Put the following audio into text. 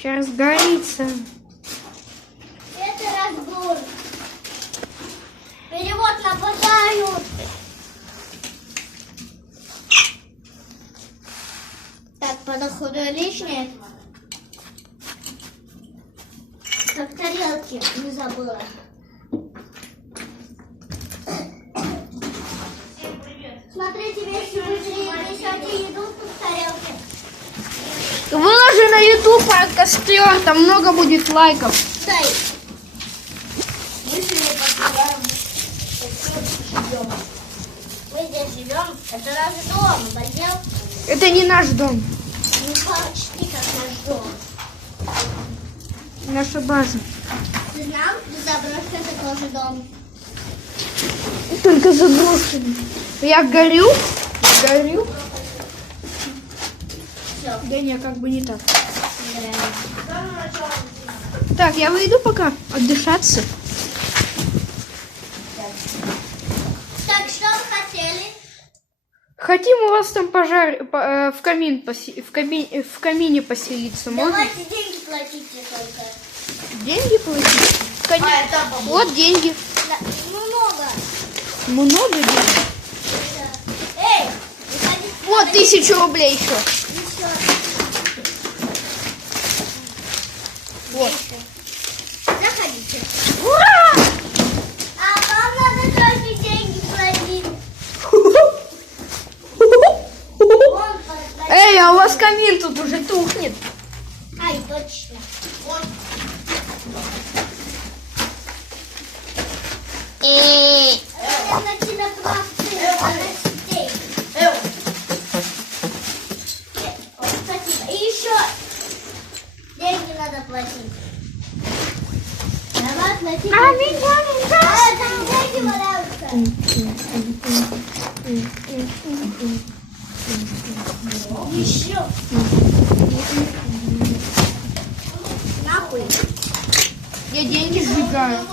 Сейчас разгорится. Это разбор. Перевод нападают. Так, подоходу лишнее. Как тарелки не забыла. Смотрите, если вы несете еду в тарелке. Выложи на YouTube от костер, там много будет лайков. Дай. Мы здесь живем. Это наш дом, понял? Это не наш дом, Ну почти как наш дом. наша база. Ты знал, заброшка это тоже дом. Только заброшенный. Я горю. Горю. Все. Да не, как бы не так. Так, я выйду пока отдышаться. Так, что вы хотели? Хотим у вас там в камине поселиться. Можно? Давайте деньги платите только. Деньги платить? Конечно. Вот деньги. Ну, много. Много денег. Эй, выходите. Вот 1000 рублей еще. Еще. Вот. Заходите. Ура! А вам надо только деньги платить. Вон, платить. Эй, а у вас камин тут уже тухнет. Ай, точно. Вот. Это на тебя пластырь. Спасибо. И еще деньги надо платить. Давай платить. Там деньги валяются. Еще. Нахуй. Я деньги сжигаю.